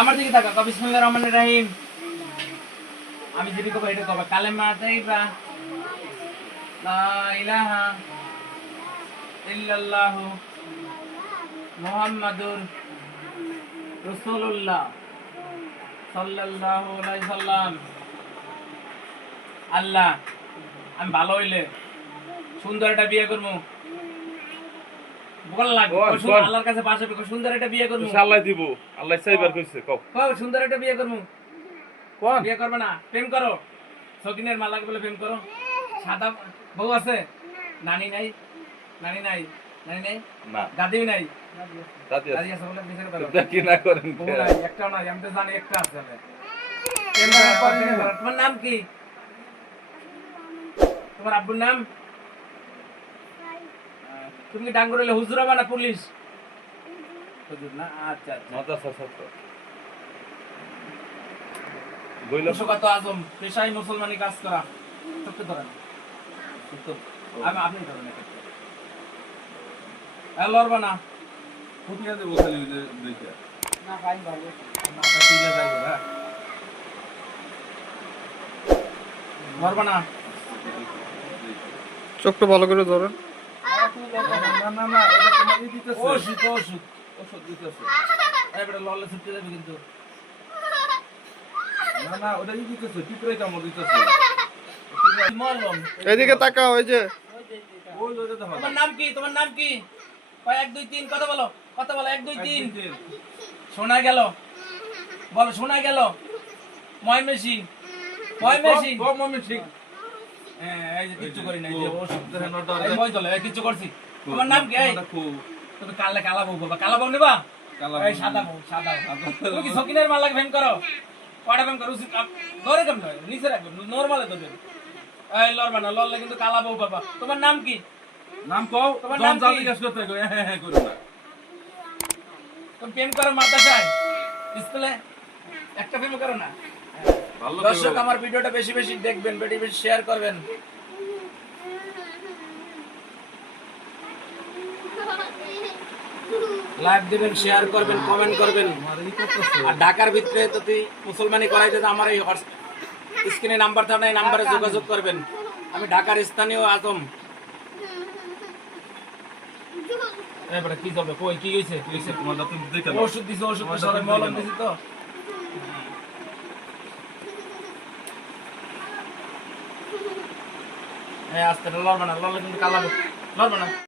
আমার দিকে তাকা কবি বিসমিল্লাহির রহমানির রহিম। আমি যদি কব এটা কব কালেমা তাইবা, লা ইলাহা ইল্লাল্লাহ মুহাম্মাদুর রাসূলুল্লাহ সাল্লাল্লাহু আলাইহি সাল্লাম। আল্লাহ, আমি ভালো হইলে সুন্দর একটা বিয়ে করব। বল লাগবে বল, সুন্দর বল। আল্লাহর কাছে পাশে সুন্দর একটা বিয়ে করব আল্লাহ দিব। আল্লাহ চাইবার কইছে কও। কও সুন্দর একটা বিয়ে করব কোন? বিয়ে করবে না প্রেম করো। সকিনের মালাকে বলে প্রেম করো। সাদা বউ আছে? নানি নাই। নানি নাই। নানি নাই? না। দাদিও নাই? দাদি দাদি আছে বলে বিয়ে করো। দেখি না করেন বউ নাই একটাও নাই আমি তো জানি একটা আছে। তোমার নাম কি? তোমার আব্বুর নাম? তুমি কি ডাঙ্গুর হলে হুজুর হবা না পুলিশ? হুজুর না আচ্ছা আচ্ছা। মাথা সত্য বইলা আজম পেশাই মুসলমানি কাজ করা। সত্য ধরেন সত্য আমি আপনি ধরেন এক্ষেত্রে। হ্যাঁ লড়বা না। ফুটিয়া দেবো খালি ওই যে দেখে মাথা ঠিক আছে হ্যাঁ লড়বা না। চোখটা ভালো করে ধরেন। না না না এটা তোমার দিতেছে ওষুধ ওষুধ ওষুধ দিতেছে এবারে লড়লে ছুটতে যাবে কিন্তু না না ওটা ই দিতেছে পিঁপড়ে কামড় দিতেছে মলম এদিকে তাকাও ওই যে। ওই ওই দেখো তোমার নাম কি? তোমার নাম কি? কয় এক দুই তিন কথা বলো। কথা বলো এক দুই তিন। শোনা গেল। বলো শোনা গেল। ময় মেশিন ময় কিচ্ছু করি নাই মই চলে করছি। তোমার নাম কি? তুমি কালে কালা বউ বাবা কালা বউ নেবা? সাদা বউ সাদা তুমি কি সকিনের করো? কয়টা করো? উচিত ধরে কেমন হয়? নিচে রাখবে নর্মালে তো এই লড়বা না লড়লে কিন্তু কালা বউ বাবা তোমার নাম কি? নাম কও তোমার নাম কি? জিজ্ঞাসা করতে হ্যাঁ হ্যাঁ করো না। তুমি প্রেম করো মাদ্রাসায়? স্কুলে? একটা প্রেম করো না? ভালো দর্শক আমার ভিডিওটা বেশি বেশি দেখবেন বেশি বেশি শেয়ার করবেন। লাইভ দিবেন শেয়ার করবেন কমেন্ট করবেন। আর ঢাকার ভিতরে যদি মুসলমানি করাইতে তো আমার এই স্ক্রিনে নাম্বার থাকলে এই নাম্বারে যোগাযোগ করবেন। আমি ঢাকার স্থানীয় আজম। এবারে কি চলবে কই কি হইছে? কি তোমার দাঁত দেখে ওষুধ দিছে ওষুধ মলম দিছি তো। হ্যাঁ আস্তে লড়বে না লড়লে কিন্তু কালাবো লড়বে না।